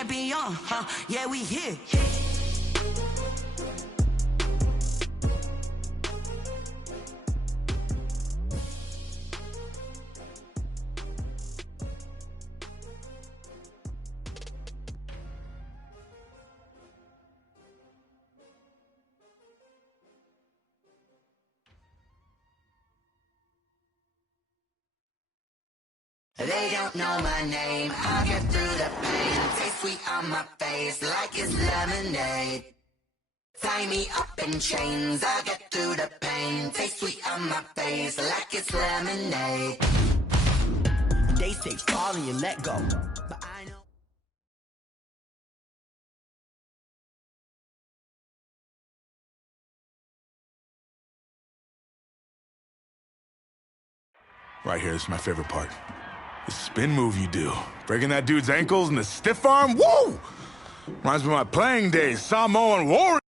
and beyond, huh? Yeah, we here. They don't know my name, I'll get through the pain. Taste sweet on my face like it's lemonade. Tie me up in chains, I'll get through the pain. Taste sweet on my face like it's lemonade. They say fall and you let go, but I know. Right here, this is my favorite part. The spin move you do. Breaking that dude's ankles and the stiff arm, woo! Reminds me of my playing days, Samoan Warrior.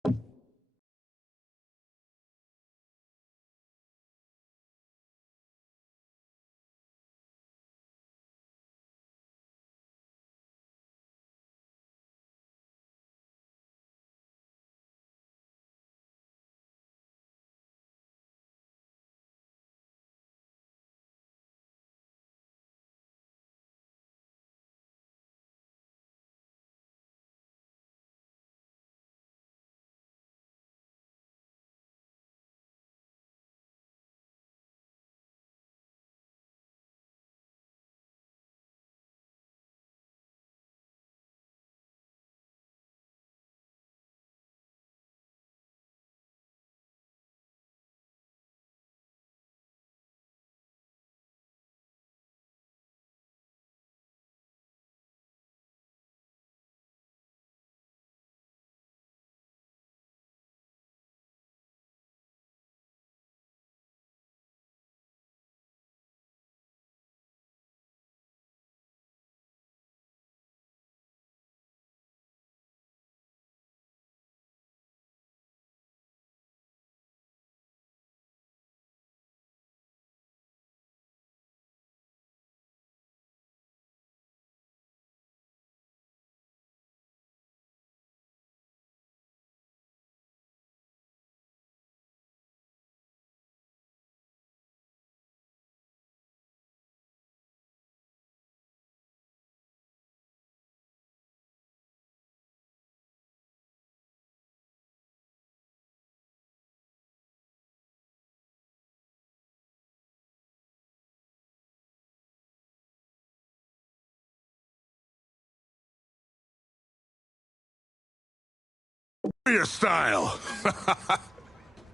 Warrior style.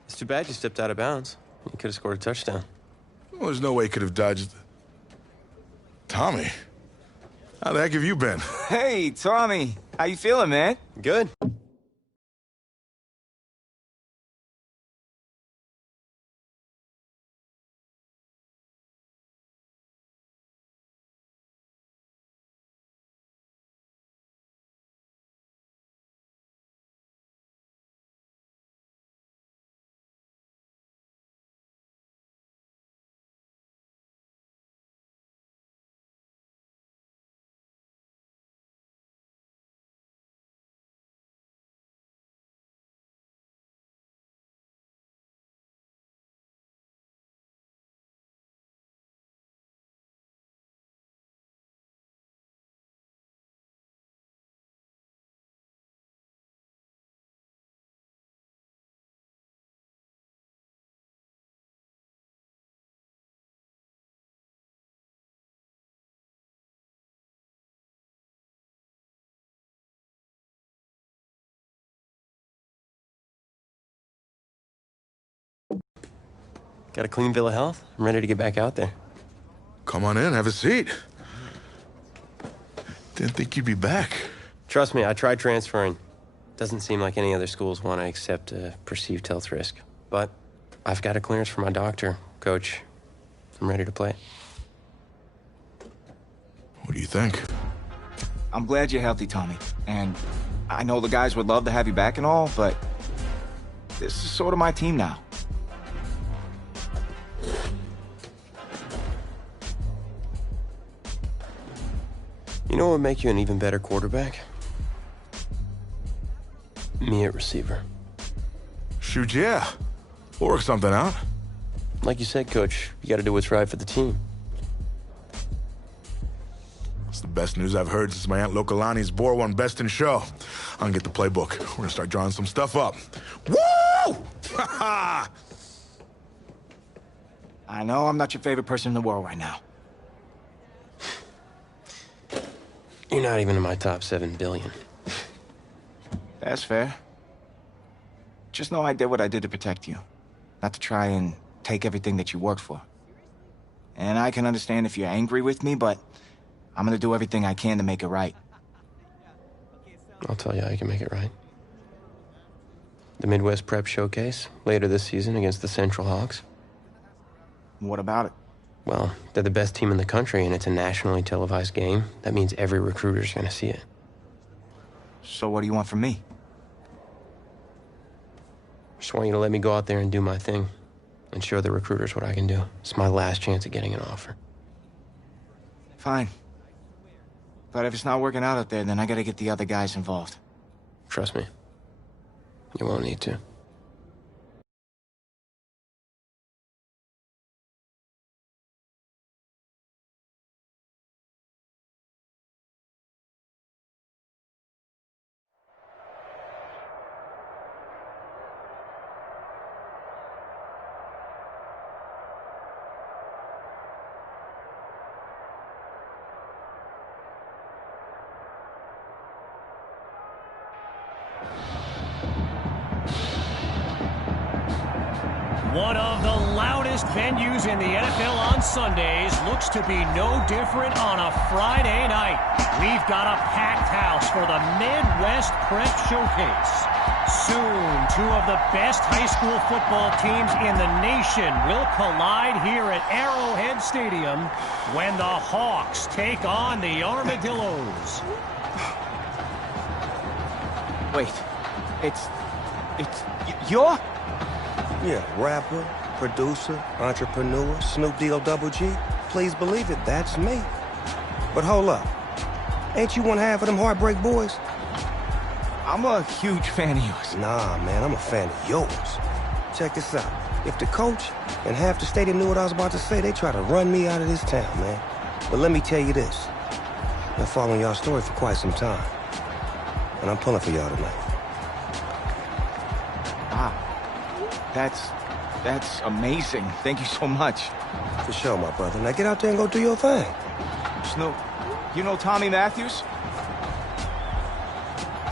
It's too bad you stepped out of bounds. You could have scored a touchdown. Well, there's no way he could have dodged. Tommy, how the heck have you been? Hey, Tommy. How you feeling, man? Good. Got a clean bill of health? I'm ready to get back out there. Come on in, have a seat. Didn't think you'd be back. Trust me, I tried transferring. Doesn't seem like any other schools want to accept a perceived health risk. But I've got a clearance from my doctor, Coach. I'm ready to play. What do you think? I'm glad you're healthy, Tommy. And I know the guys would love to have you back and all, but this is sort of my team now. You know what would make you an even better quarterback? Me at receiver. Shoot, yeah. We'll work something out. Like you said, Coach, you gotta do what's right for the team. It's the best news I've heard since my Aunt Lokalani's Boar won Best in Show. I'm gonna get the playbook. We're gonna start drawing some stuff up. Woo! Ha I know I'm not your favorite person in the world right now. You're not even in my top 7 billion. That's fair. Just know I did what I did to protect you. Not to try and take everything that you worked for. And I can understand if you're angry with me, but I'm gonna do everything I can to make it right. I'll tell you how you can make it right. The Midwest Prep Showcase, later this season against the Central Hawks. What about it? Well, they're the best team in the country, and it's a nationally televised game. That means every recruiter's gonna see it. So what do you want from me? Just want you to let me go out there and do my thing and show the recruiters what I can do. It's my last chance at getting an offer. Fine. But if it's not working out there, then I gotta get the other guys involved. Trust me. You won't need to. One of the loudest venues in the NFL on Sundays looks to be no different on a Friday night. We've got a packed house for the Midwest Prep Showcase. Soon, two of the best high school football teams in the nation will collide here at Arrowhead Stadium when the Hawks take on the Armadillos. Wait, you're? Yeah, rapper, producer, entrepreneur, Snoop D-O double G. Please believe it, that's me. But hold up. Ain't you one half of them Heartbreak Boys? I'm a huge fan of yours. Nah, man, I'm a fan of yours. Check this out. If the coach and half the stadium knew what I was about to say, they try to run me out of this town, man. But let me tell you this. I've been following y'all's story for quite some time. And I'm pulling for y'all tonight. Wow. That's amazing. Thank you so much. For sure, my brother. Now get out there and go do your thing. Snoop, you know Tommy Matthews?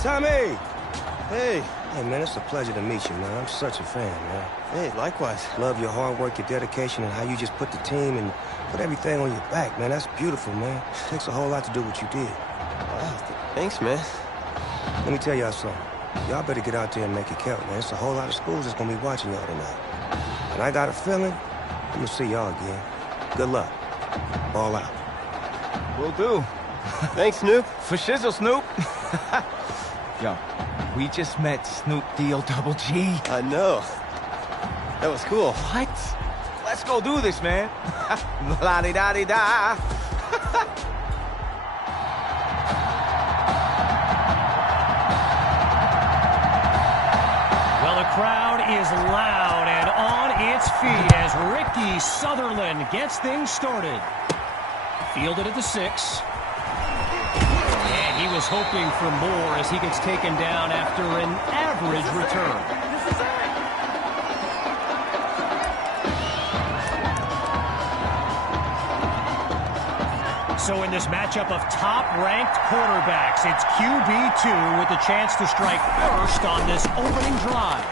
Tommy! Hey. Hey, man, it's a pleasure to meet you, man. I'm such a fan, man. Hey, likewise. Love your hard work, your dedication, and how you just put the team and put everything on your back, man. That's beautiful, man. It takes a whole lot to do what you did. Wow, thanks, man. Let me tell y'all something. Y'all better get out there and make it count, man. It's a whole lot of schools that's gonna be watching y'all tonight. And I got a feeling I'm gonna see y'all again. Good luck. Ball out. Will do. Thanks, Snoop. For shizzle, Snoop. Yo, we just met Snoop D-O double G. I know. That was cool. What? Let's go do this, man. La-di-da-di-da. Well, the crowd is loud and on its feet as Ricky Sutherland gets things started. Fielded at the 6. And he was hoping for more as he gets taken down after an average return. So in this matchup of top-ranked quarterbacks, it's QB2 with the chance to strike first on this opening drive.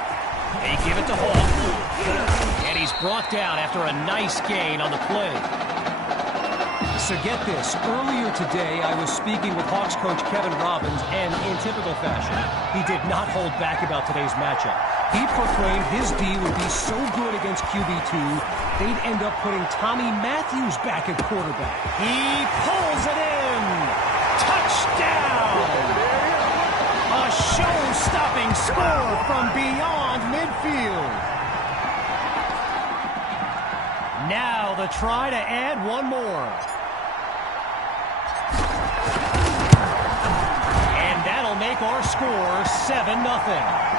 They give it to Hawk. And he's brought down after a nice gain on the play. So get this, earlier today I was speaking with Hawks coach Kevin Robbins, and in typical fashion, he did not hold back about today's matchup. He proclaimed his D would be so good against QB2, they'd end up putting Tommy Matthews back at quarterback. He pulls it in! Touchdown! A show-stopping score from beyond midfield. Now the try to add one more. make our score 7-0.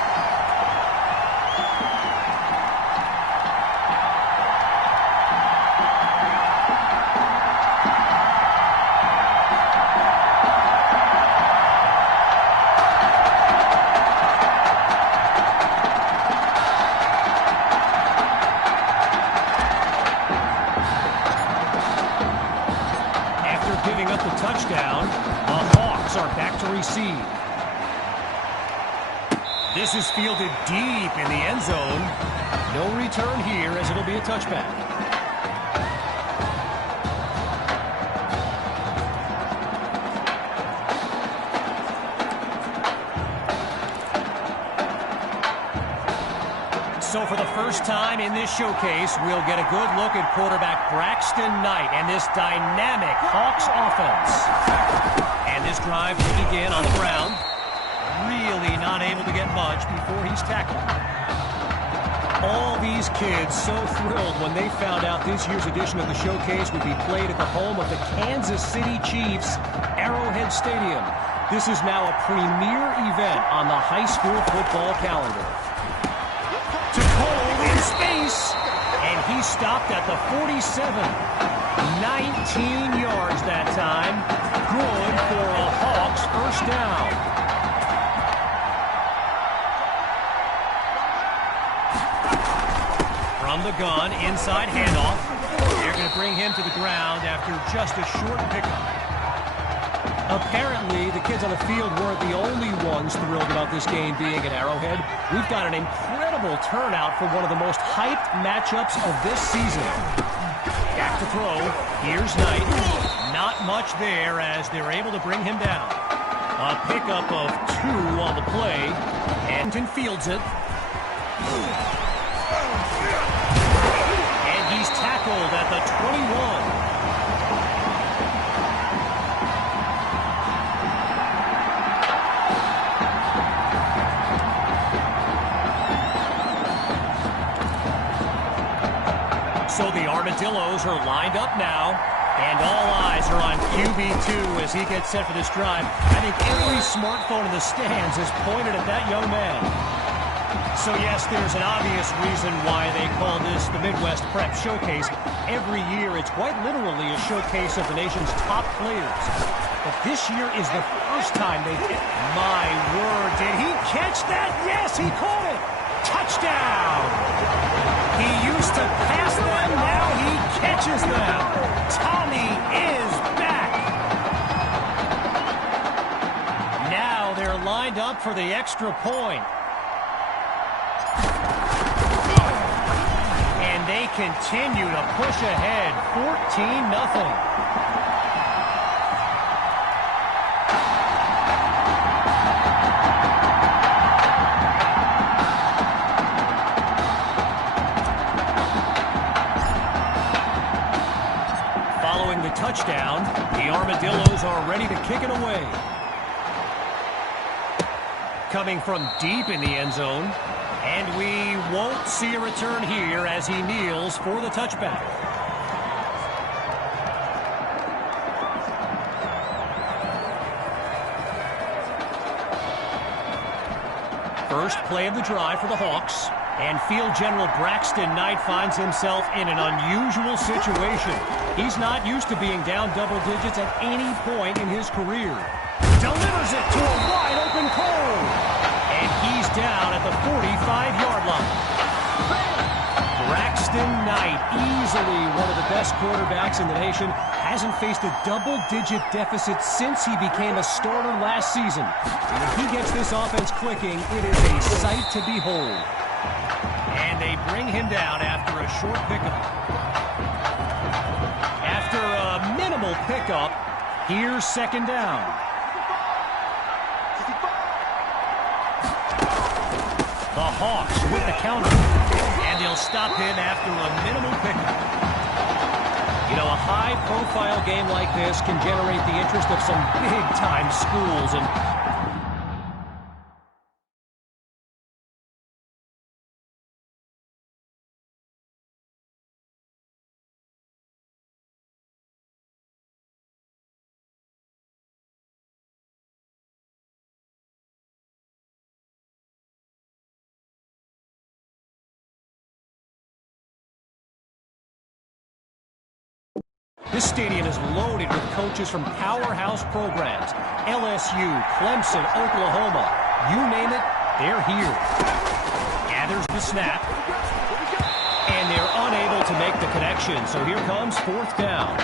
Giving up the touchdown, the Hawks are back to receive. This is fielded deep in the end zone. No return here as it'll be a touchback. So for the first time in this showcase, we'll get a good look at quarterback Braxton Knight and this dynamic Hawks offense. And this drive will begin on the ground. Really not able to get much before he's tackled. All these kids so thrilled when they found out this year's edition of the showcase would be played at the home of the Kansas City Chiefs, Arrowhead Stadium. This is now a premier event on the high school football calendar. To Cole in space, and he stopped at the 47. 19 yards that time. Good for a Hawks first down. From the gun, inside handoff. They're going to bring him to the ground after just a short pickup. Apparently, the kids on the field weren't the only ones thrilled about this game being at Arrowhead. We've got an incredible turnout for one of the most hyped matchups of this season. Back to throw. Here's Knight. Not much there as they're able to bring him down. A pickup of 2 on the play. Anton fields it. And he's tackled at the 21. So the Armadillos are lined up now, and all eyes are on QB2 as he gets set for this drive. I think every smartphone in the stands is pointed at that young man. So yes, there's an obvious reason why they call this the Midwest Prep Showcase. Every year, it's quite literally a showcase of the nation's top players. But this year is the first time they've... My word, did he catch that? Yes, he caught it! Touchdown! He used to pass them, now he catches them. Tommy is back. Now they're lined up for the extra point. And they continue to push ahead, 14-0. Touchdown. The Armadillos are ready to kick it away. Coming from deep in the end zone. And we won't see a return here as he kneels for the touchback. First play of the drive for the Hawks. And field general Braxton Knight finds himself in an unusual situation. He's not used to being down double digits at any point in his career. Delivers it to a wide-open Cole. And he's down at the 45-yard line. Braxton Knight, easily one of the best quarterbacks in the nation, hasn't faced a double-digit deficit since he became a starter last season. And if he gets this offense clicking, it is a sight to behold. And they bring him down after a short pickup. After a minimal pickup, here's second down. The Hawks with the counter. And they'll stop him after a minimal pickup. You know, a high-profile game like this can generate the interest of some big-time schools, and This stadium is loaded with coaches from powerhouse programs. LSU, Clemson, Oklahoma, you name it, they're here. Gathers the snap. And they're unable to make the connection, so here comes 4th down.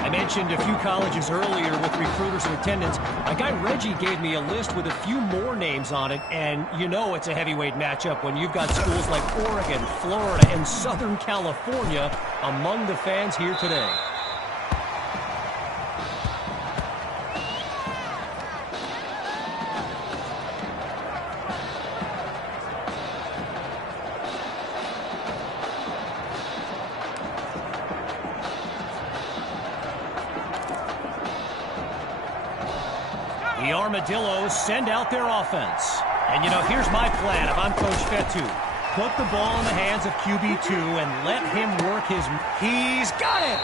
I mentioned a few colleges earlier with recruiters in attendance. My guy Reggie gave me a list with a few more names on it, and you know it's a heavyweight matchup when you've got schools like Oregon, Florida, and Southern California among the fans here today. The Armadillos send out their offense. And, you know, here's my plan if I'm Coach Fetu. Put the ball in the hands of QB2 and let him work his... He's got it!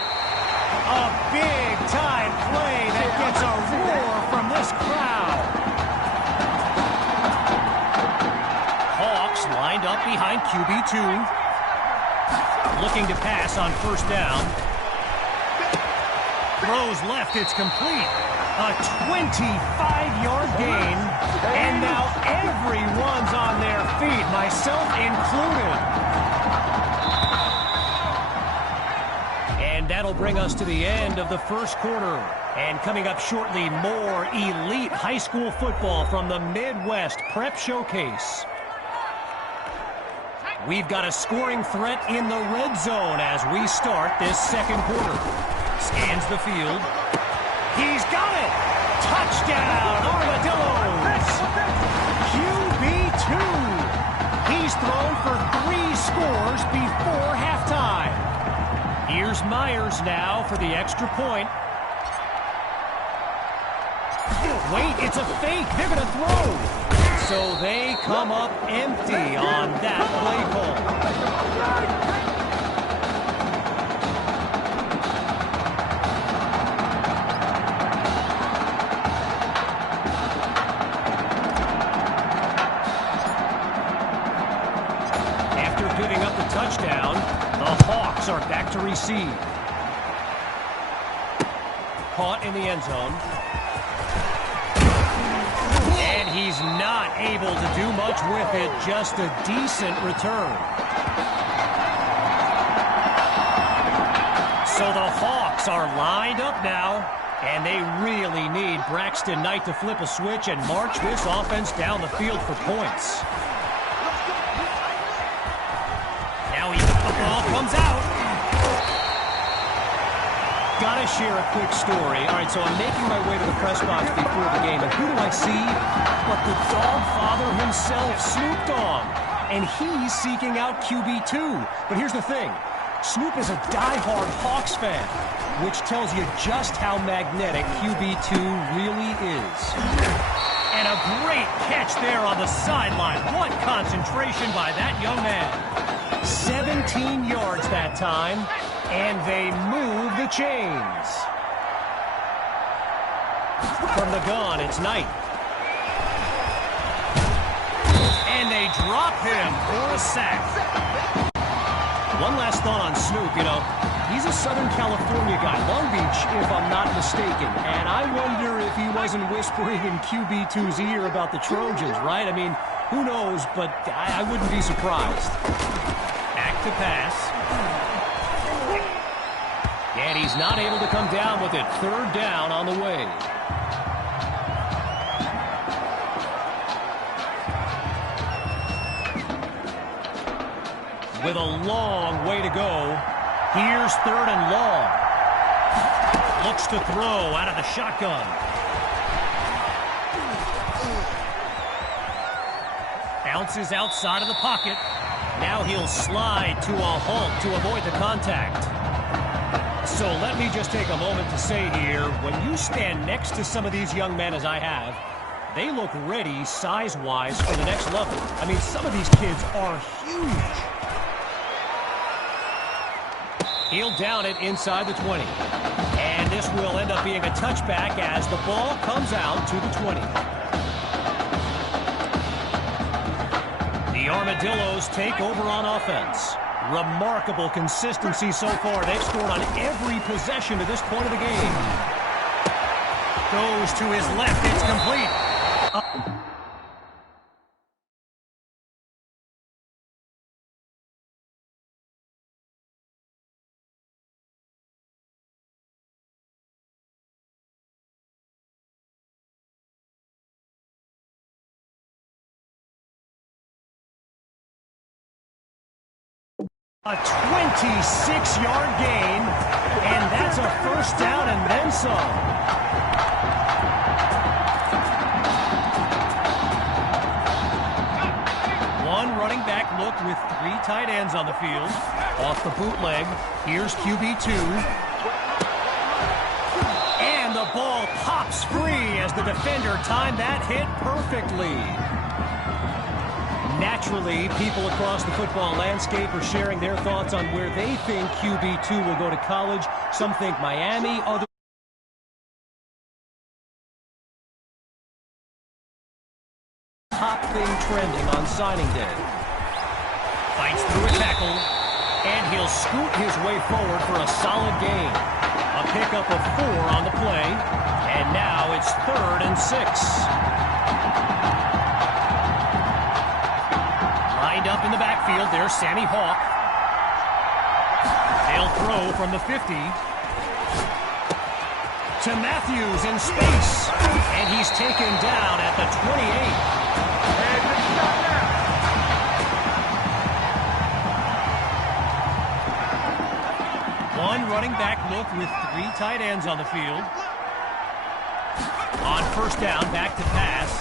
A big-time play that gets a roar from this crowd. Hawks lined up behind QB2. Looking to pass on 1st down. Throws left, it's complete. A 25-yard gain, and now everyone's on their feet, myself included. And that'll bring us to the end of the 1st quarter. And coming up shortly, more elite high school football from the Midwest Prep Showcase. We've got a scoring threat in the red zone as we start this 2nd quarter. Scans the field. He's got it! Touchdown, Armadillos! QB2! He's thrown for 3 scores before halftime. Here's Myers now for the extra point. Wait, it's a fake. They're going to throw. So they come up empty on that play call. Touchdown. The Hawks are back to receive. Caught in the end zone. And he's not able to do much with it. Just a decent return. So the Hawks are lined up now. And they really need Braxton Knight to flip a switch and march this offense down the field for points. Ball comes out. Gotta share a quick story. All right, so I'm making my way to the press box before the game, and who do I see but the dog father himself, Snoop Dogg. And he's seeking out QB2. But here's the thing. Snoop is a diehard Hawks fan, which tells you just how magnetic QB2 really is. And a great catch there on the sideline. What concentration by that young man. 17 yards that time, and they move the chains. From the gun, it's Knight. And they drop him for a sack. One last thought on Snoop, you know, he's a Southern California guy, Long Beach, if I'm not mistaken. And I wonder if he wasn't whispering in QB2's ear about the Trojans, right? I mean, who knows, but I wouldn't be surprised. To pass. And he's not able to come down with it. 3rd down on the way. With a long way to go, here's 3rd and long. Looks to throw out of the shotgun. Bounces outside of the pocket. Now he'll slide to a halt to avoid the contact. So let me just take a moment to say here, when you stand next to some of these young men as I have, they look ready size-wise for the next level. I mean, some of these kids are huge. He'll down it inside the 20. And this will end up being a touchback as the ball comes out to the 20. The Armadillos take over on offense. Remarkable consistency so far. They've scored on every possession to this point of the game. Goes to his left. It's complete. A 26-yard gain, and that's a first down and then some. One running back look with 3 tight ends on the field. Off the bootleg, here's QB2. And the ball pops free as the defender timed that hit perfectly. Naturally, people across the football landscape are sharing their thoughts on where they think QB2 will go to college. Some think Miami, others top thing trending on signing day. Fights through a tackle, and he'll scoot his way forward for a solid gain. A pickup of 4 on the play, and now it's 3rd and 6. Lined up in the backfield, there's Sammy Hawk. They'll throw from the 50 to Matthews in space, and he's taken down at the 28. One running back look with 3 tight ends on the field. On first down, back to pass.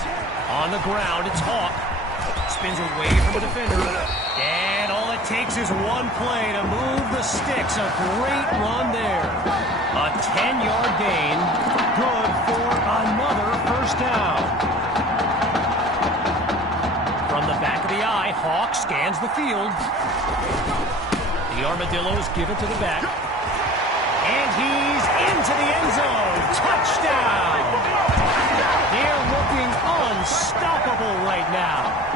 On the ground, it's Hawk. Spins away from the defender. And all it takes is one play to move the sticks. A great run there. A 10-yard gain. Good for another first down. From the back of the eye, Hawk scans the field. The Armadillos give it to the back. And he's into the end zone. Touchdown! They're looking unstoppable right now.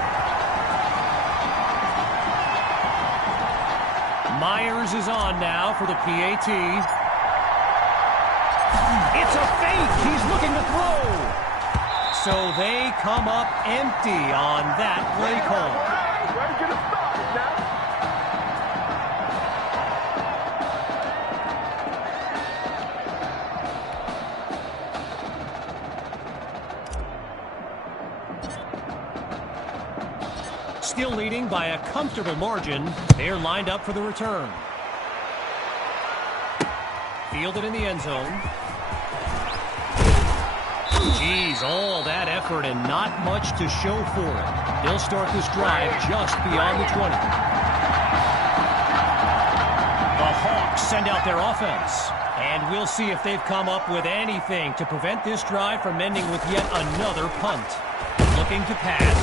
Myers is on now for the PAT. It's a fake. He's looking to throw. So they come up empty on that play call. Ready to get it started now. Still leading by a comfortable margin. They're lined up for the return. Fielded in the end zone. Geez, all that effort and not much to show for it. They'll start this drive just beyond the 20. The Hawks send out their offense. And we'll see if they've come up with anything to prevent this drive from ending with yet another punt. Looking to pass.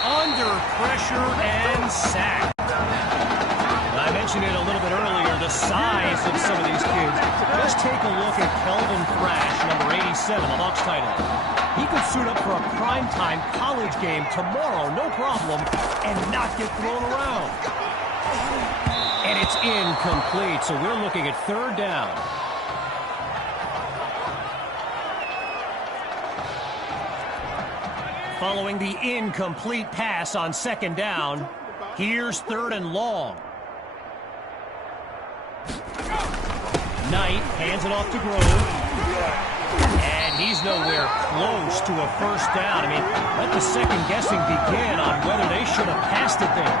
Under pressure and sack. I mentioned it a little bit earlier, the size of some of these kids. Just take a look at Kelvin Thrash, number 87, the Hawks tight end. He could suit up for a primetime college game tomorrow, no problem, and not get thrown around. And it's incomplete, so we're looking at 3rd down. Following the incomplete pass on 2nd down, here's 3rd and long. Knight hands it off to Grove. And he's nowhere close to a first down. I mean, let the second guessing begin on whether they should have passed it there.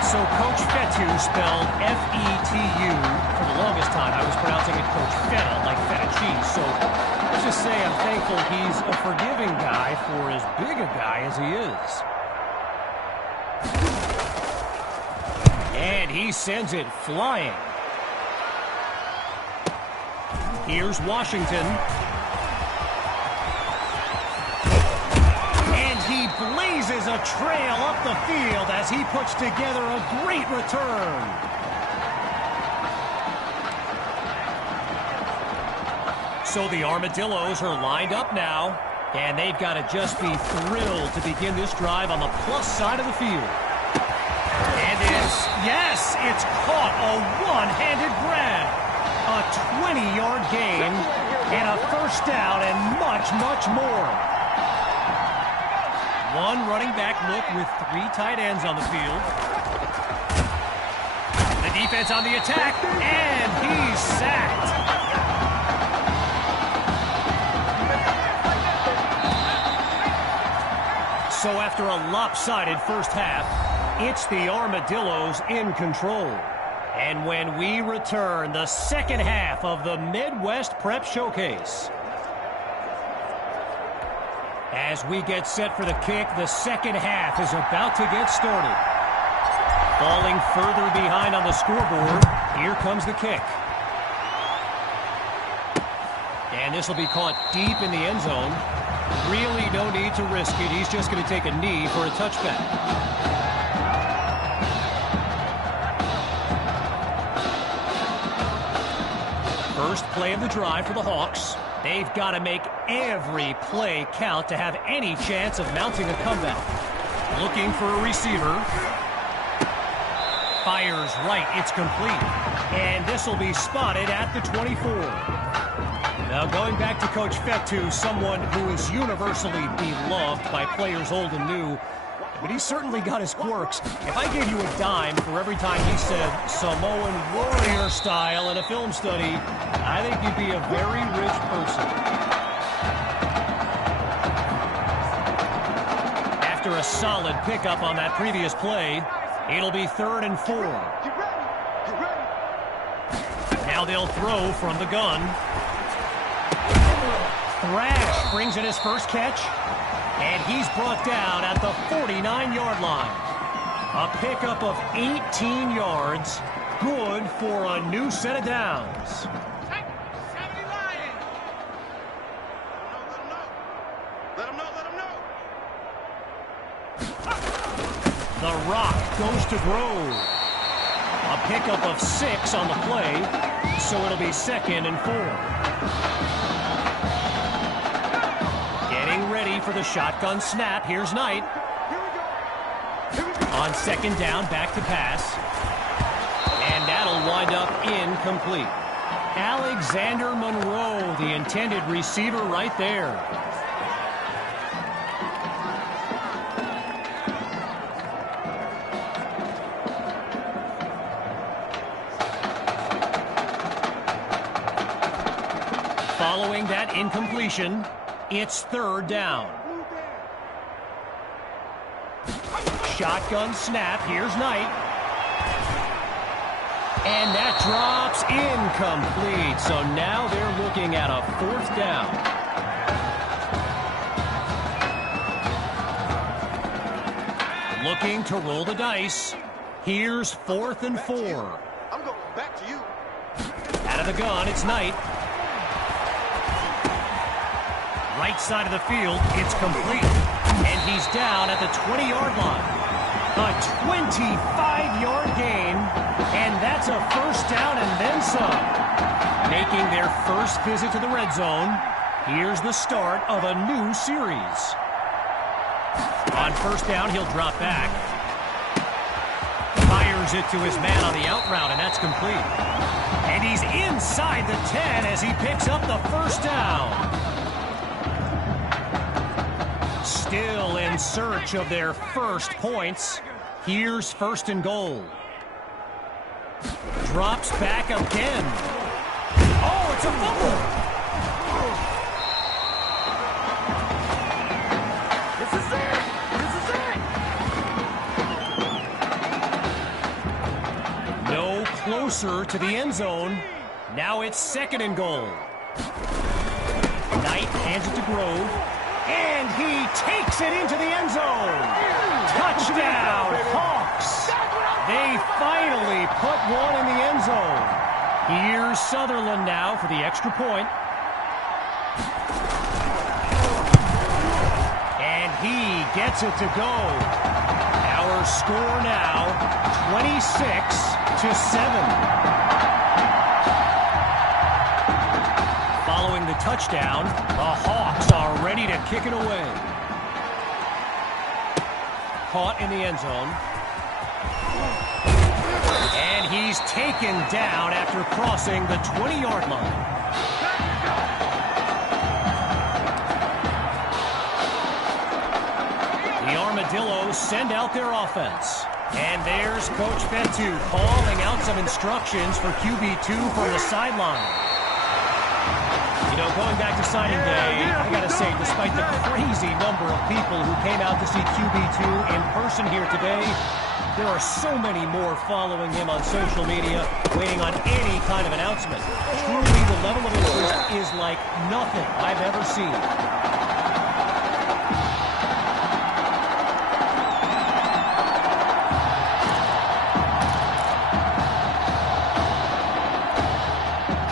So Coach Fetu, spelled F-E-T-U. For the longest time, I was pronouncing it Coach Feta, like feta cheese. So let's just say I'm thankful he's a forgiving guy for as big a guy as he is. And he sends it flying. Here's Washington. And he blazes a trail up the field as he puts together a great return. So the Armadillos are lined up now, and they've got to just be thrilled to begin this drive on the plus side of the field. And in Yes, it's caught. A one-handed grab. A 20-yard gain and a first down and much, much more. One running back look with 3 tight ends on the field. The defense on the attack, and he's sacked. So after a lopsided first half, it's the Armadillos in control. And when we return, the second half of the Midwest Prep Showcase. As we get set for the kick, the second half is about to get started. Falling further behind on the scoreboard, here comes the kick. And this will be caught deep in the end zone. Really no need to risk it. He's just going to take a knee for a touchback. First play of the drive for the Hawks. They've got to make every play count to have any chance of mounting a comeback. Looking for a receiver. Fires right. It's complete. And this will be spotted at the 24. Now going back to Coach Fetu, someone who is universally beloved by players old and new, but he's certainly got his quirks. If I gave you a dime for every time he said Samoan warrior style in a film study, I think you'd be a very rich person. After a solid pickup on that previous play, it'll be 3rd and 4. Now they'll throw from the gun. Thrash brings in his first catch. And he's brought down at the 49-yard line. A pickup of 18 yards. Good for a new set of downs. Let him know. The Rock goes to Grove. A pickup of 6 on the play, so it'll be 2nd and 4. Ready for the shotgun snap. Here's Knight. On 2nd down, back to pass. And that'll wind up incomplete. Alexander Monroe, the intended receiver right there. Following that incompletion, it's 3rd down. Shotgun snap. Here's Knight. And that drops incomplete. So now they're looking at a 4th down. Looking to roll the dice. Here's 4th and 4. I'm going back to you. Out of the gun, it's Knight. Right side of the field, it's complete. And he's down at the 20-yard line. A 25-yard gain, and that's a first down and then some. Making their first visit to the red zone, here's the start of a new series. On 1st down, he'll drop back. Fires it to his man on the out route, and that's complete. And he's inside the 10 as he picks up the first down. Still in search of their first points. Here's 1st and goal. Drops back again. Oh, it's a fumble. This is it. No closer to the end zone. Now it's 2nd and goal. Knight hands it to Grove. And he takes it into the end zone. Touchdown, Hawks. They finally put one in the end zone. Here's Sutherland now for the extra point. And he gets it to go. Our score now, 26-7. Following the touchdown, the Hawks are ready to kick it away. Caught in the end zone. And he's taken down after crossing the 20-yard line. The Armadillos send out their offense. And there's Coach Fetu calling out some instructions for QB2 from the sideline. You know, going back to signing day, I got to say, despite the crazy number of people who came out to see QB2 in person here today, there are so many more following him on social media, waiting on any kind of announcement. Truly, the level of interest is like nothing I've ever seen.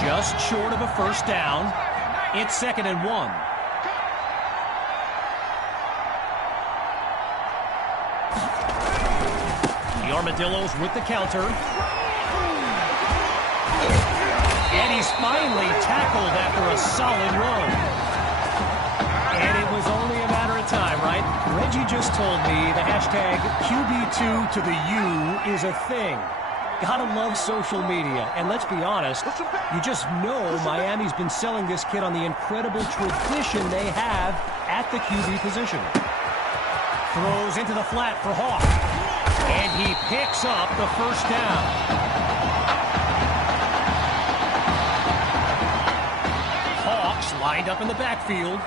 Just short of a first down. It's 2nd and 1. The Armadillos with the counter. And he's finally tackled after a solid run. And it was only a matter of time, right? Reggie just told me the hashtag QB2 to the U is a thing. Gotta love social media, and let's be honest, you just know Miami's been selling this kid on the incredible tradition they have at the QB position. Throws into the flat for Hawk, and he picks up the first down. Hawks lined up in the backfield.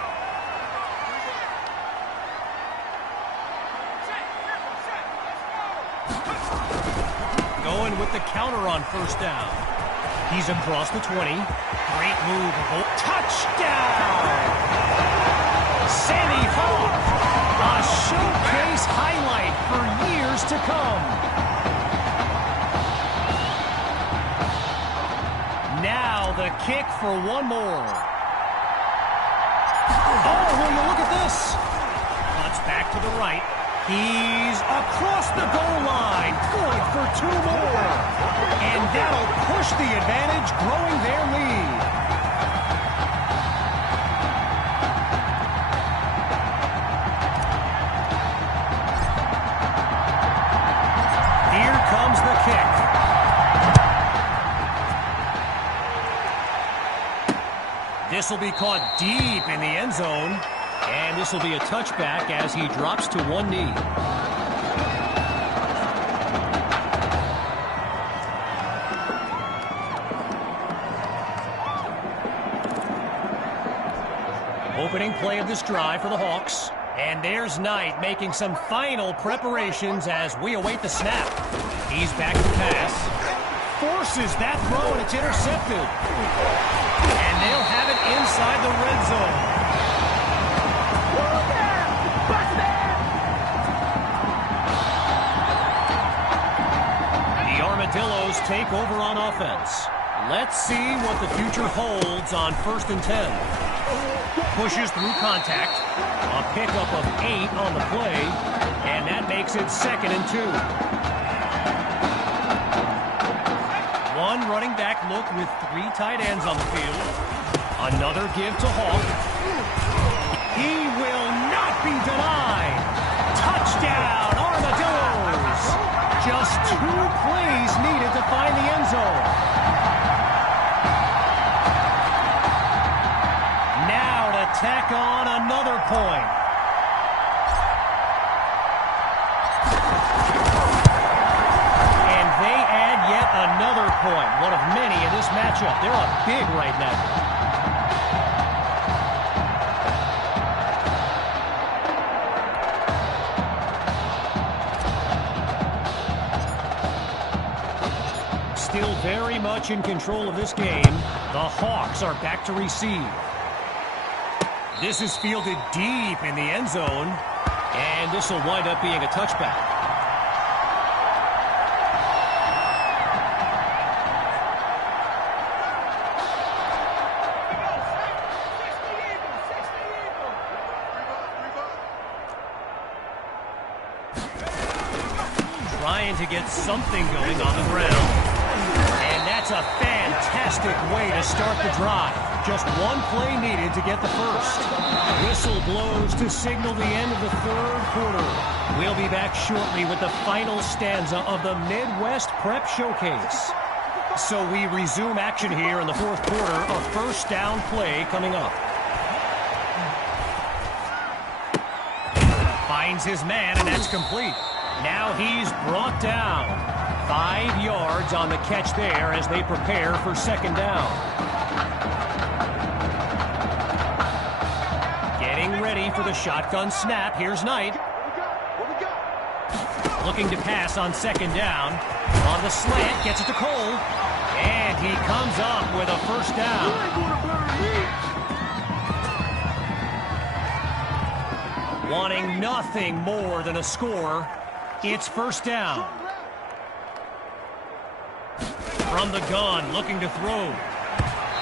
Going with the counter on first down. He's across the 20. Great move. Touchdown! Sammy Hawk. A showcase highlight for years to come. Now the kick for one more. Oh, will you look at this? Cuts back to the right. He's across the goal line, going for 2 more. And that'll push the advantage, growing their lead. Here comes the kick. This will be caught deep in the end zone. And this will be a touchback as he drops to one knee. Opening play of this drive for the Hawks. And there's Knight making some final preparations as we await the snap. He's back to pass. Forces that throw, and it's intercepted. And they'll have it inside the red zone. Armadillos take over on offense. Let's see what the future holds on 1st and 10. Pushes through contact. A pickup of 8 on the play. And that makes it 2nd and 2. One running back look with 3 tight ends on the field. Another give to Hawk. He will not be denied. Touchdown, Armadillos! Just 2 plays needed to find the end zone. Now to tack on another point. And they add yet another point. One of many in this matchup. They're up big right now. Still very much in control of this game. The Hawks are back to receive. This is fielded deep in the end zone, and this will wind up being a touchback. Trying to get something going on the ground. And that's a fantastic way to start the drive. just one play needed to get the first. Whistle blows to signal the end of the third quarter. We'll be back shortly with the final stanza of the Midwest Prep Showcase. So we resume action here in the fourth quarter. A first down play coming up. Finds his man, and that's complete. Now he's brought down. 5 yards on the catch there as they prepare for second down. Getting ready for the shotgun snap. Here's Knight. Looking to pass on second down. On the slant, gets it to Cole. And he comes up with a first down. Wanting nothing more than a score, it's first down. From the gun, looking to throw.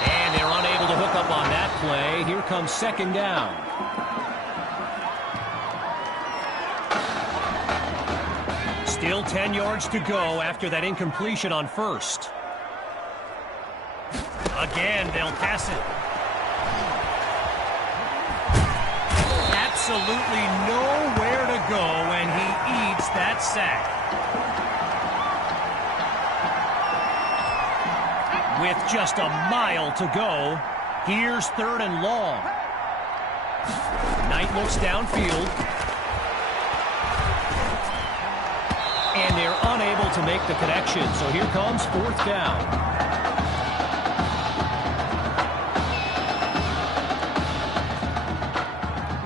And they're unable to hook up on that play. Here comes second down. Still 10 yards to go after that incompletion on first. Again, they'll pass it. Absolutely nowhere to go, and he eats that sack. With just a mile to go, here's third and long. Knight looks downfield. And they're unable to make the connection, so here comes fourth down.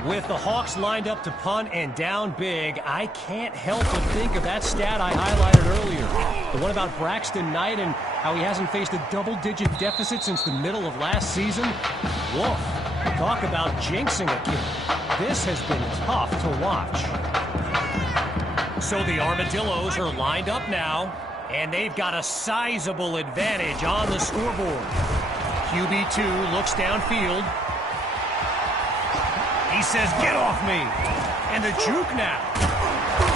With the Hawks lined up to punt and down big, I can't help but think of that stat I highlighted earlier. The one about Braxton Knight and how he hasn't faced a double-digit deficit since the middle of last season. Woof. Talk about jinxing a kid. This has been tough to watch. So the Armadillos are lined up now, and they've got a sizable advantage on the scoreboard. QB2 looks downfield. He says, "Get off me." And the juke now.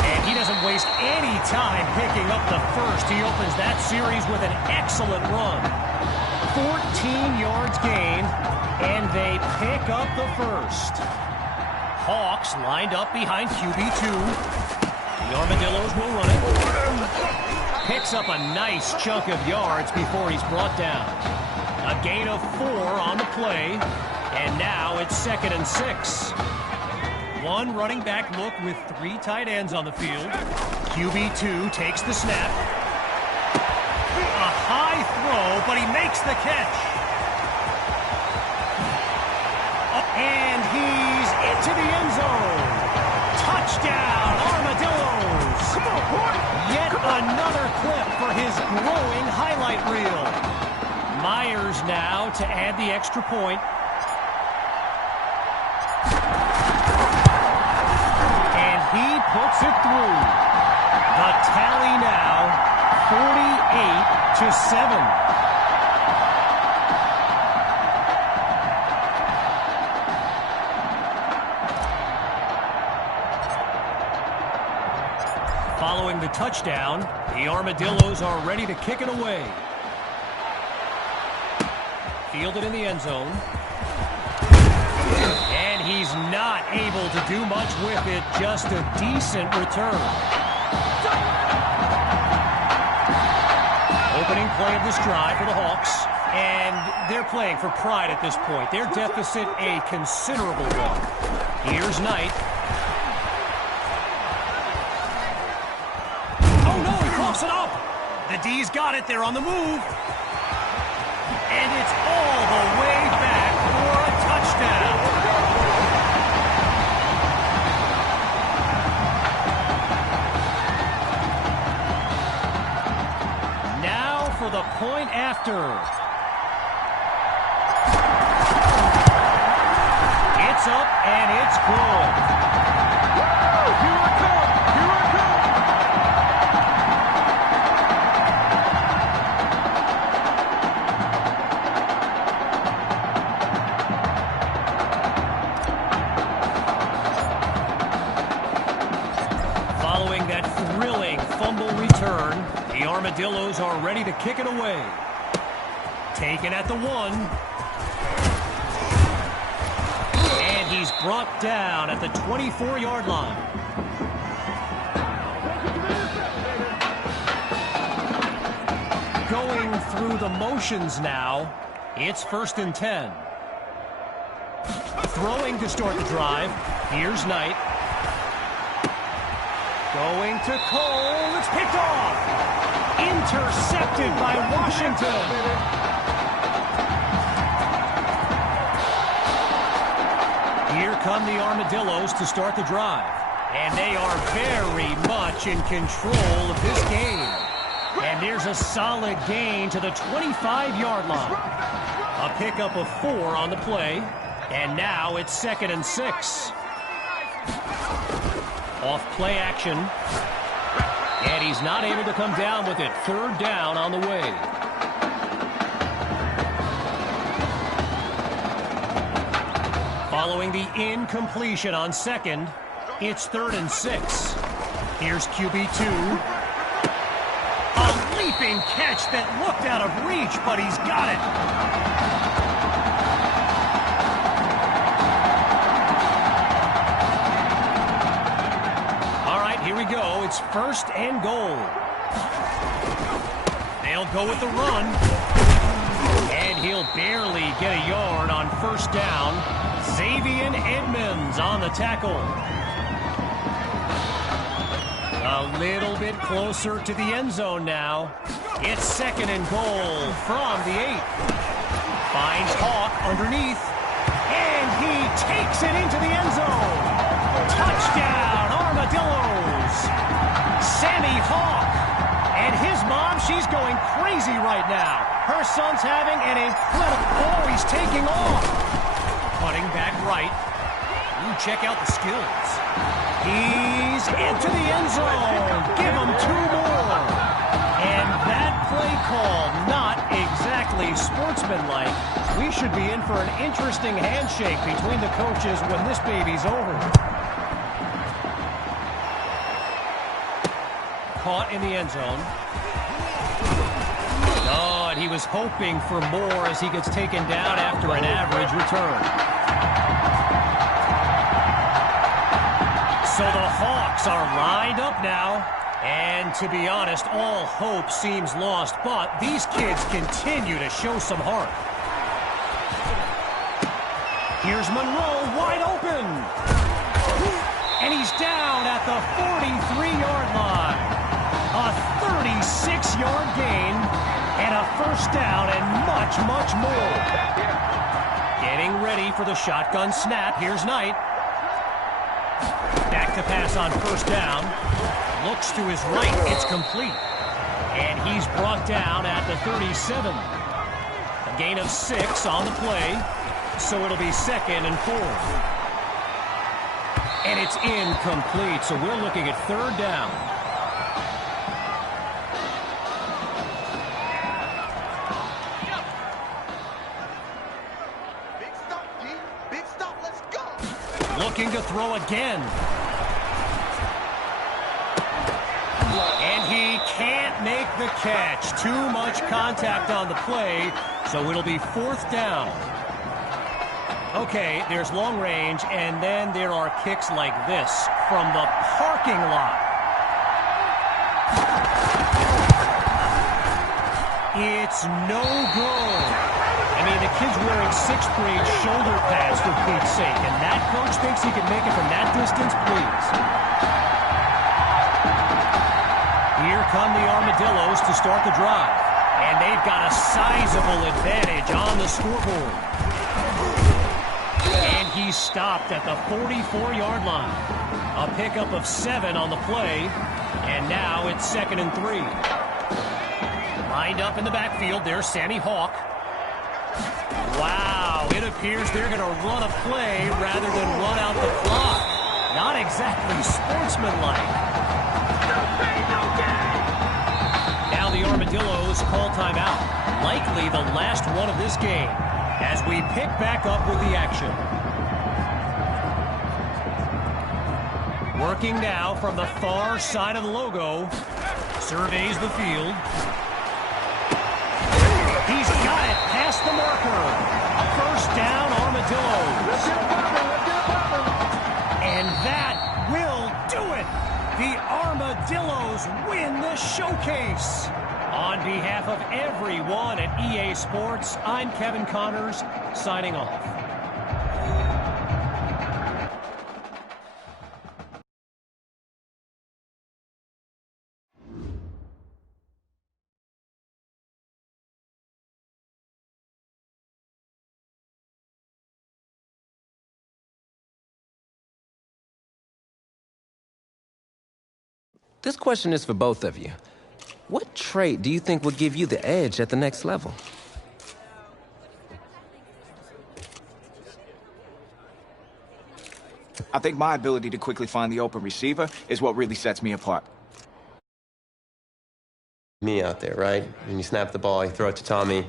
And he doesn't waste any time picking up the first. He opens that series with an excellent run. 14 yards gained, and they pick up the first. Hawks lined up behind QB2. The Armadillos will run it. Picks up a nice chunk of yards before he's brought down. A gain of 4 on the play. And now it's 2nd and 6. One running back look with 3 tight ends on the field. QB2 takes the snap. A high throw, but he makes the catch. And he's into the end zone. Touchdown, Armadillos. Come on, boy. Yet another clip for his growing highlight reel. Myers now to add the extra point. He puts it through. The tally now, 48-7. Following the touchdown, the Armadillos are ready to kick it away. Fielded in the end zone. And he's not able to do much with it, just a decent return. Opening play of this drive for the Hawks, and they're playing for pride at this point. Their deficit a considerable one. Here's Knight. Oh no, he coughs it up! The D's got it, they're on the move. And it's all the way back for a touchdown. For the point after. It's up and it's good. Here I come! Here I come! Following that thrilling fumble return, the Armadillos are ready to kick it away. Taken at the 1. he's brought down at the 24-yard line. Going through the motions now. It's 1st and 10. Throwing to start the drive. Here's Knight. Going to Cole. It's picked off. Intercepted by Washington. Here come the Armadillos to start the drive. And they are very much in control of this game. And there's a solid gain to the 25-yard line. A pickup of 4 on the play. And now it's 2nd and 6. Off play action. And he's not able to come down with it. 3rd down on the way. Following the incompletion on 2nd, it's 3rd and 6. Here's QB2. A leaping catch that looked out of reach, but he's got it. All right, here we go. It's 1st and goal. They'll go with the run. And he'll barely get a yard on 1st down. Xavier Edmonds on the tackle. A little bit closer to the end zone now. It's 2nd and goal from the 8. Finds Hawk underneath. And he takes it into the end zone. Touchdown, Armadillos. Sammy Hawk. And his mom, she's going crazy right now. Her son's having an incredible... Oh, he's taking off. Cutting back right. Ooh, check out the skills. He's into the end zone. Give him 2 more. And that play call, not exactly sportsmanlike. We should be in for an interesting handshake between the coaches when this baby's over. Caught in the end zone. Oh, and he was hoping for more as he gets taken down after an average return. So the Hawks are lined up now. And to be honest, all hope seems lost, but these kids continue to show some heart. Here's Monroe wide open. And he's down at the 43-yard line. A 36-yard gain and a 1st down and much, much more. Getting ready for the shotgun snap. Here's Knight. Back to pass on 1st down. Looks to his right. It's complete. And he's brought down at the 37. A gain of 6 on the play. So it'll be 2nd and 4. And it's incomplete. So we're looking at 3rd down. Big stop, D. Big stop. Let's go. Looking to throw again. And he can't make the catch. Too much contact on the play, so it'll be 4th down. Okay, there's long range, and then there are kicks like this from the parking lot. It's no good. I mean, the kid's wearing 6th grade shoulder pads, for Pete's sake, and that coach thinks he can make it from that distance, please. Here come the Armadillos to start the drive. And they've got a sizable advantage on the scoreboard. And he's stopped at the 44-yard line. A pickup of 7 on the play. And now it's 2nd and 3. Lined up in the backfield, there's Sammy Hawk. Wow, it appears they're going to run a play rather than run out the clock. Not exactly sportsmanlike. Now the Armadillos call timeout. Likely the last one of this game as we pick back up with the action. Working now from the far side of the logo. Surveys the field. He's got it past the marker. 1st down, Armadillos. do it! The Armadillos win the showcase! On behalf of everyone at EA Sports, I'm Kevin Connors, signing off. This question is for both of you. What trait do you think will give you the edge at the next level? I think my ability to quickly find the open receiver is what really sets me apart. Me out there, right? And you snap the ball, you throw it to Tommy,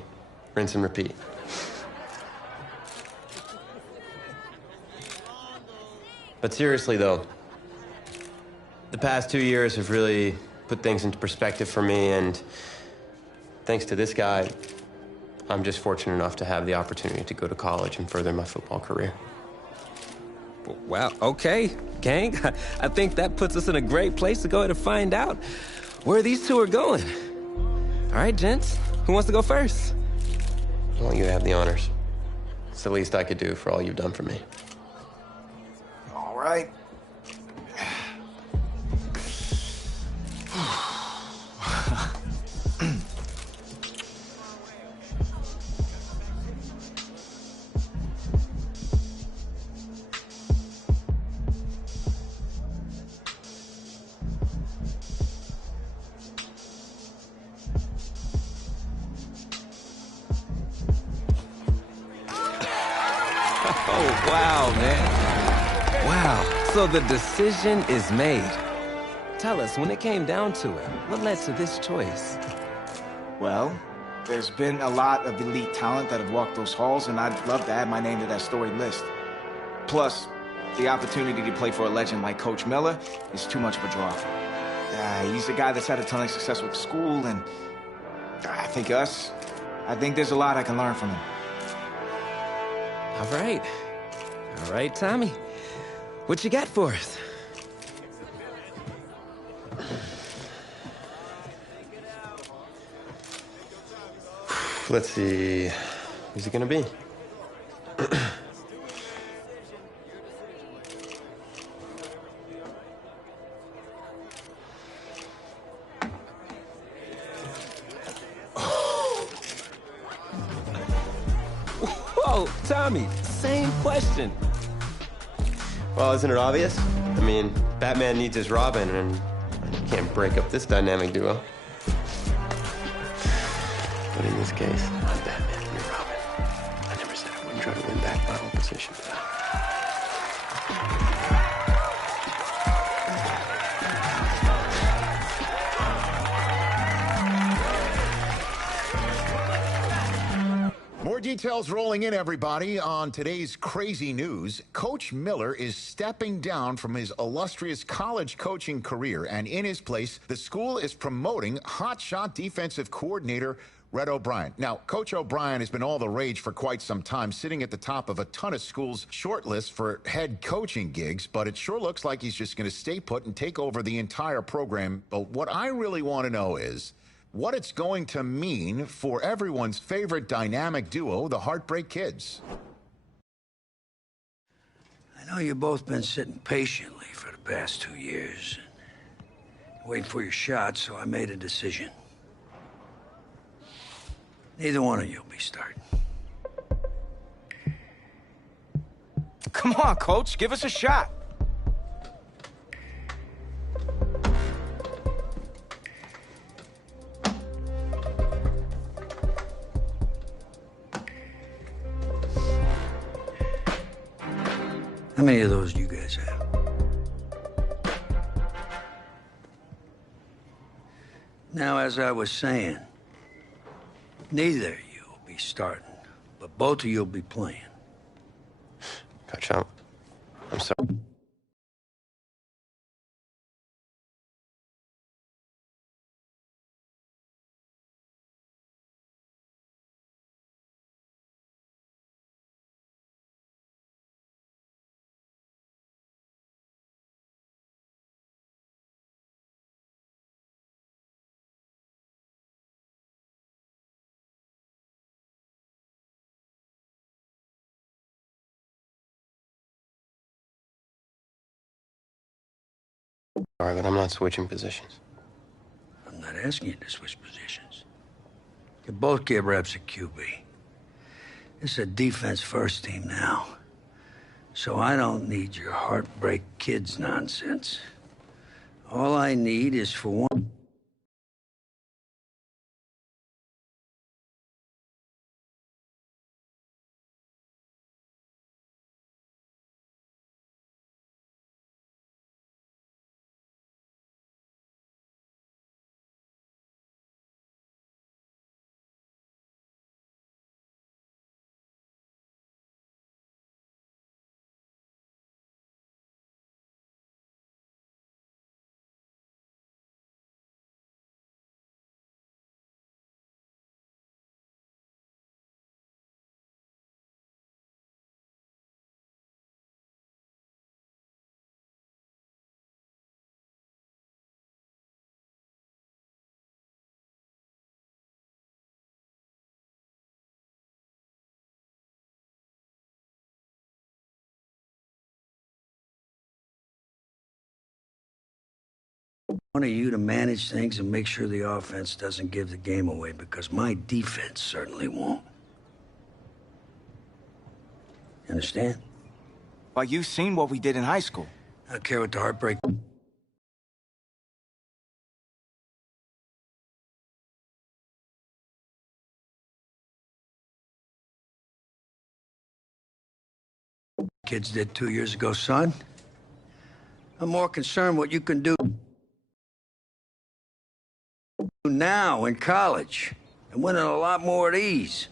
rinse and repeat. But seriously, though, the past 2 years have really put things into perspective for me, and thanks to this guy, I'm just fortunate enough to have the opportunity to go to college and further my football career. Well, okay, gang. I think that puts us in a great place to go ahead and find out where these two are going. All right, gents, who wants to go first? I want you to have the honors. It's the least I could do for all you've done for me. All right. Oh, wow, man. Wow. So the decision is made. Tell us, when it came down to it, what led to this choice? Well, there's been a lot of elite talent that have walked those halls, and I'd love to add my name to that storied list. Plus, the opportunity to play for a legend like Coach Miller is too much of a draw. He's a guy that's had a ton of success with the school, and I think there's a lot I can learn from him. All right. All right, Tommy. What you got for us? Let's see. Who's it gonna be? Whoa, Tommy, same question. Well, isn't it obvious? I mean, Batman needs his Robin, and you can't break up this dynamic duo. But in this case, I'm Batman, and you're Robin. I never said I wouldn't try to win back my own position. More details rolling in, everybody. On today's crazy news, Coach Miller is stepping down from his illustrious college coaching career, and in his place, the school is promoting hotshot defensive coordinator Red O'Brien. Now, Coach O'Brien has been all the rage for quite some time, sitting at the top of a ton of schools' shortlists for head coaching gigs, but it sure looks like he's just going to stay put and take over the entire program. But what I really want to know is what it's going to mean for everyone's favorite dynamic duo, the Heartbreak Kids. I know you've both been sitting patiently for the past 2 years, waiting for your shot, so I made a decision. Neither one of you will be starting. Come on, Coach, give us a shot. How many of those do you guys have? Now, as I was saying, neither of you will be starting, but both of you will be playing. Coach, I'm sorry. All right, but I'm not switching positions. I'm not asking you to switch positions. You both get reps at QB. This is a defense-first team now. So I don't need your heartbreak kids nonsense. All I need is for one... One of you to manage things and make sure the offense doesn't give the game away, because my defense certainly won't. You understand? Well, you've seen what we did in high school. I don't care what the heartbreak... kids did 2 years ago, son. I'm more concerned what you can do now in college and winning a lot more of these.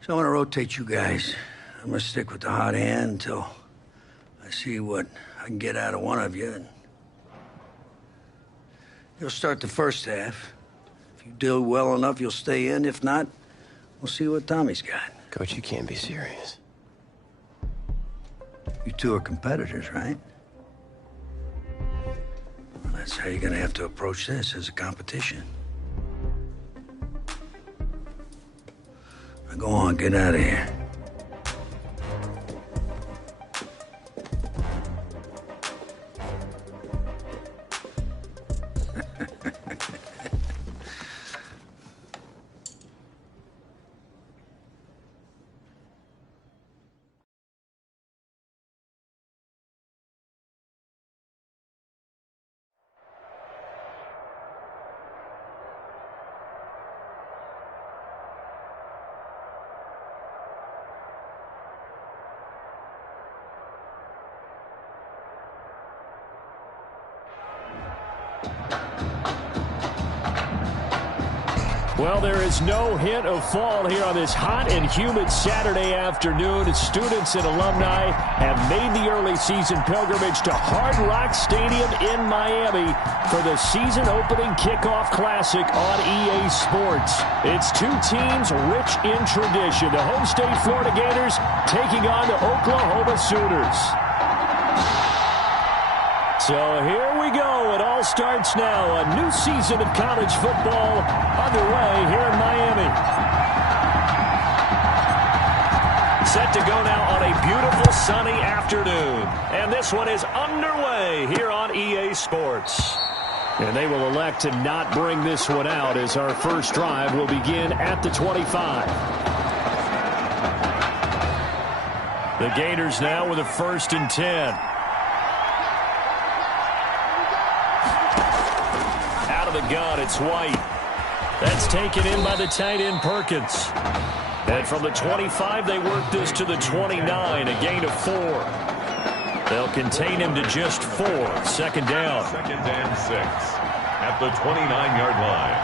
So I'm gonna rotate you guys. I'm gonna stick with the hot hand until I see what I can get out of one of you. And you'll start the first half. If you do well enough, you'll stay in. If not, we'll see what Tommy's got. Coach, you can't be serious. You two are competitors, right? Well, that's how you're gonna have to approach this, as a competition. Now go on, get out of here. Well, there is no hint of fall here on this hot and humid Saturday afternoon. Students and alumni have made the early season pilgrimage to Hard Rock Stadium in Miami for the season-opening kickoff classic on EA Sports. It's two teams rich in tradition. The home state Florida Gators taking on the Oklahoma Sooners. So here we go. It all starts now. A new season of college football underway here in Miami. Set to go now on a beautiful sunny afternoon. And this one is underway here on EA Sports. And they will elect to not bring this one out, as our first drive will begin at the 25. The Gators now with a 1st and 10. The gun, it's White. That's taken in by the tight end Perkins. And from the 25, they work this to the 29, a gain of 4. They'll contain him to just 4. 2nd down. 2nd and 6 at the 29-yard line.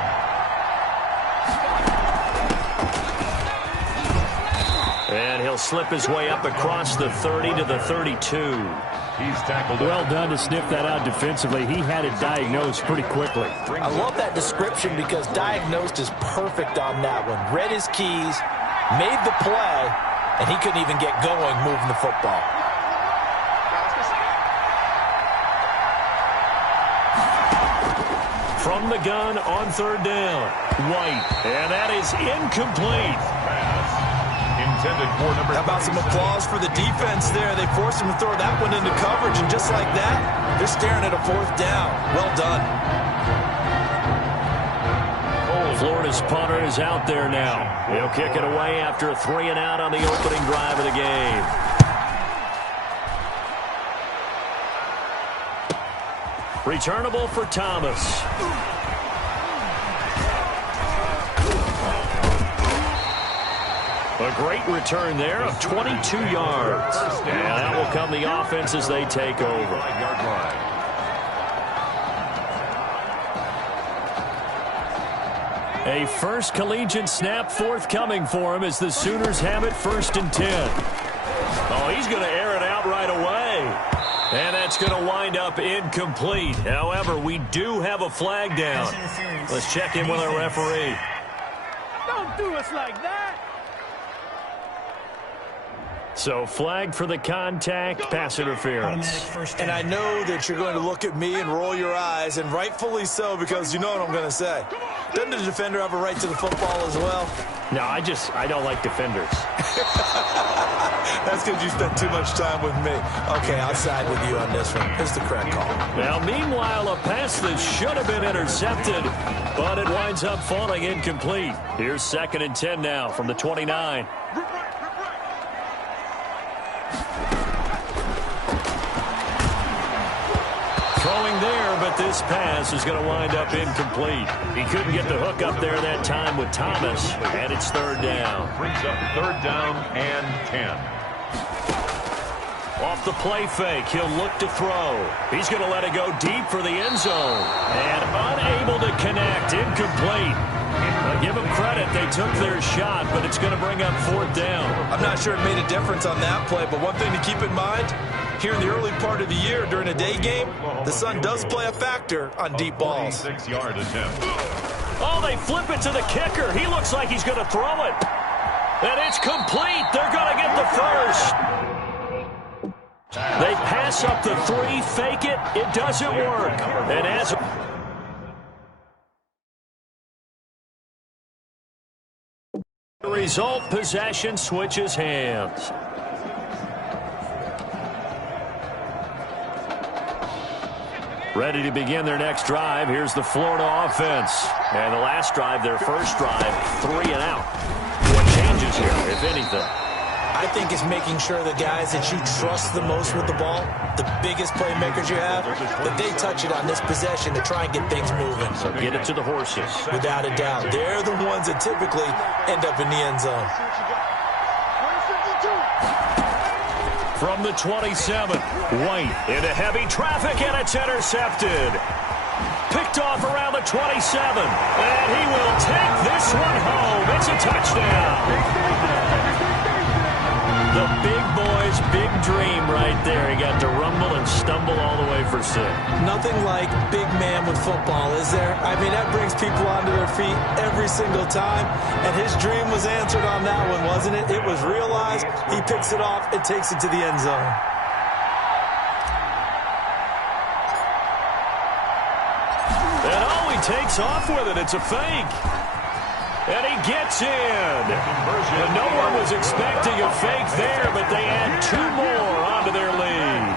And he'll slip his way up across the 30 to the 32. He's tackled. Well done to sniff that out defensively. He had it diagnosed pretty quickly. I love that description, because diagnosed is perfect on that one. Read his keys, made the play, and he couldn't even get going moving the football. From the gun on 3rd down, White. And that is incomplete. Pass intended for number. How about some applause for the defense there? They forced him to throw that one into coverage, and just like that, they're staring at a 4th down. Well done. Florida's punter is out there now. He'll kick it away after a 3 and out on the opening drive of the game. Returnable for Thomas. A great return there of 22 yards. And that will come the offense as they take over. A first collegiate snap forthcoming for him as the Sooners have it 1st and 10. Oh, he's going to air it out right away. And that's going to wind up incomplete. However, we do have a flag down. Let's check in with our referee. Don't do us like that. So flag for the contact, pass interference. And I know that you're going to look at me and roll your eyes, and rightfully so, because you know what I'm going to say. Doesn't the defender have a right to the football as well? No, I don't like defenders. That's because you spent too much time with me. Okay, I'll side with you on this one. It's the correct call. Now, meanwhile, a pass that should have been intercepted, but it winds up falling incomplete. Here's 2nd and 10 now from the 29. Throwing there, but this pass is going to wind up incomplete. He couldn't get the hook up there that time with Thomas, and it's 3rd down. Brings up 3rd down and 10. Off the play fake, he'll look to throw. He's going to let it go deep for the end zone. And unable to connect, incomplete. Now give them credit, they took their shot, but it's going to bring up 4th down. I'm not sure it made a difference on that play, but one thing to keep in mind, here in the early part of the year during a day game, the sun does play a factor on deep balls. 46-yard attempt. Oh, they flip it to the kicker. He looks like he's going to throw it. And it's complete. They're going to get the first. They pass up the 3, fake it. It doesn't work. And as a result, possession switches hands. Ready to begin their next drive. Here's the Florida offense. And the last drive, their first drive, 3 and out. What changes here, if anything? I think it's making sure the guys that you trust the most with the ball, the biggest playmakers you have, that they touch it on this possession to try and get things moving. So get it to the horses. Without a doubt. They're the ones that typically end up in the end zone. From the 27, White into heavy traffic, and it's intercepted. Picked off around the 27, and he will take this one home. It's a touchdown. The big boy's big dream right there. He got to rumble and stumble all the way for 6. Nothing like big man with football, is there? I mean, that brings people onto their feet every single time, and his dream was answered on that one, wasn't it? It was realized. He picks it off and takes it to the end zone. And oh, he takes off with it. It's a fake. And he gets in. And no one was expecting a fake there, but they add 2 more onto their lead.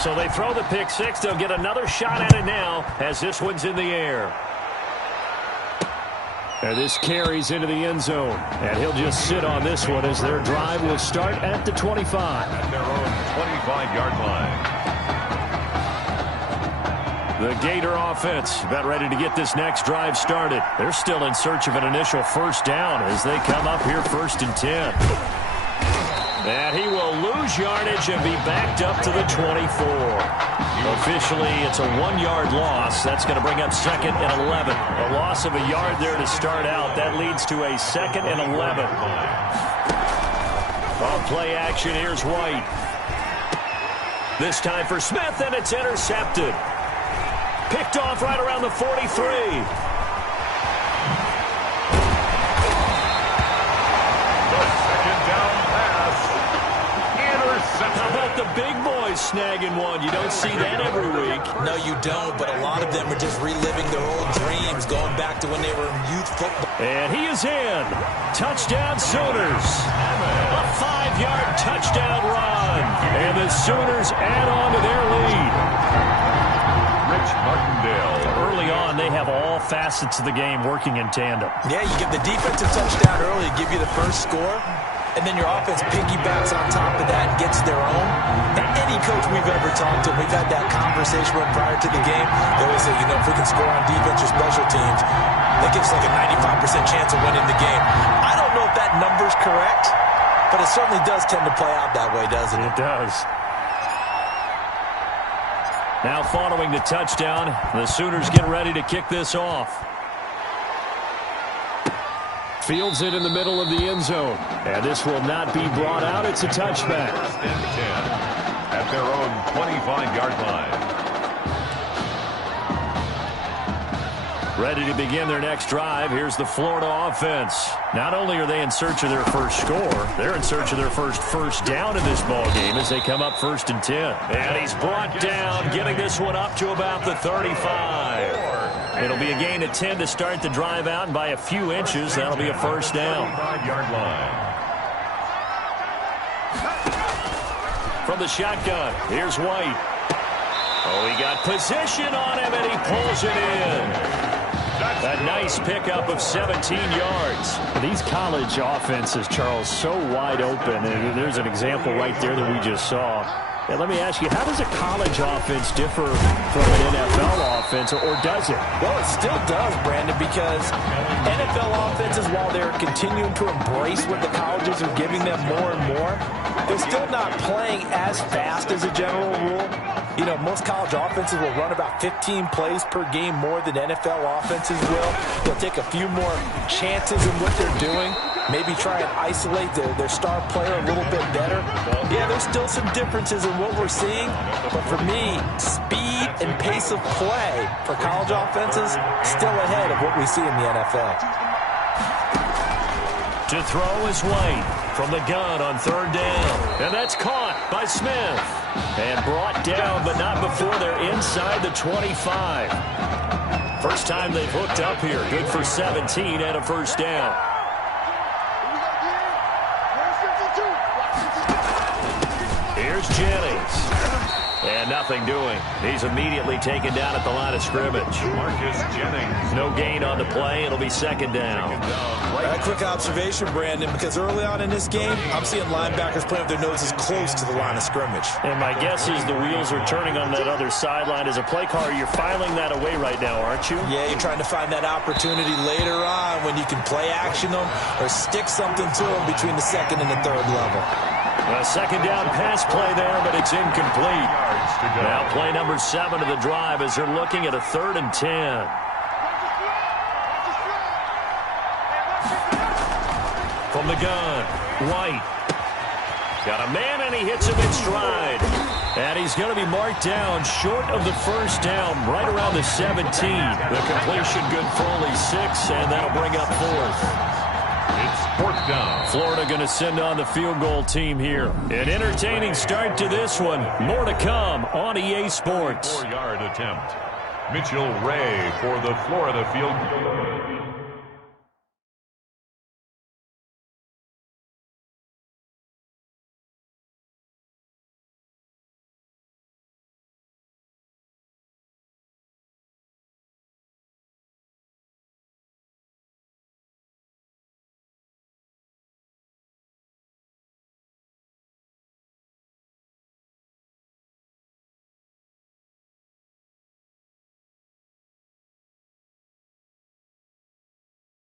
So they throw the pick 6. They'll get another shot at it now as this one's in the air. And this carries into the end zone. And he'll just sit on this one as their drive will start at the 25. At their own 25-yard line. The Gator offense about ready to get this next drive started. They're still in search of an initial first down as they come up here 1st and 10. And he will lose yardage and be backed up to the 24. Officially, it's a 1-yard loss. That's going to bring up 2nd and 11. A loss of a yard there to start out. That leads to a 2nd and 11. On play action, here's White. This time for Smith, and it's intercepted. Picked off right around the 43. interception. How about the big boys snagging one? You don't see that every week. No, you don't, but a lot of them are just reliving their old dreams, going back to when they were in youth football. And he is in. Touchdown Sooners. A 5-yard touchdown run. And the Sooners add on to their lead. Rich Martindale. Early on, they have all facets of the game working in tandem. Yeah, you give the defensive touchdown early, give you the first score, and then your offense piggybacks on top of that and gets their own. And any coach we've ever talked to, we've had that conversation with prior to the game, they always say, if we can score on defense or special teams, that gives like a 95% chance of winning the game. I don't know if that number's correct, but it certainly does tend to play out that way, doesn't it? It does. Now following the touchdown, the Sooners get ready to kick this off. Fields it in the middle of the end zone. And this will not be brought out. It's a touchback. First and 10 at their own 25-yard line. Ready to begin their next drive. Here's the Florida offense. Not only are they in search of their first score, they're in search of their first down in this ball game as they come up 1st and 10. And he's brought down, getting this one up to about the 35. It'll be a gain of 10 to start the drive out, and by a few inches, that'll be a first down. 35-yard line. From the shotgun, here's White. Oh, he got position on him, and he pulls it in. A nice pickup of 17 yards. These college offenses, Charles, so wide open. And there's an example right there that we just saw. And let me ask you, how does a college offense differ from an NFL offense, or does it? Well, it still does, Brandon, because NFL offenses, while they're continuing to embrace what the colleges are giving them more and more, they're still not playing as fast as a general rule. Most college offenses will run about 15 plays per game more than NFL offenses will. They'll take a few more chances in what they're doing, maybe try and isolate their star player a little bit better. Yeah, there's still some differences in what we're seeing, but for me, speed and pace of play for college offenses still ahead of what we see in the NFL. To throw is White from the gun on 3rd down. And that's caught by Smith. And brought down, but not before they're inside the 25. First time they've hooked up here. Good for 17 and a first down. Here's Jennings. And nothing doing. He's immediately taken down at the line of scrimmage. Marcus Jennings. No gain on the play. It'll be 2nd down. A quick observation, Brandon, because early on in this game, I'm seeing linebackers playing with their noses close to the line of scrimmage. And my guess is the wheels are turning on that other sideline. As a play caller, you're filing that away right now, aren't you? Yeah, you're trying to find that opportunity later on when you can play action them or stick something to them between the 2nd and the 3rd level. A 2nd down pass play there, but it's incomplete. Now play number 7 of the drive as they're looking at a 3rd and 10. From the gun, White. Got a man, and he hits him in stride. And he's going to be marked down short of the first down, right around the 17. The completion good for only 6, and that'll bring up 4th. It's 4th down. Florida going to send on the field goal team here. An entertaining start to this one. More to come on EA Sports. 4-yard attempt. Mitchell Ray for the Florida field goal.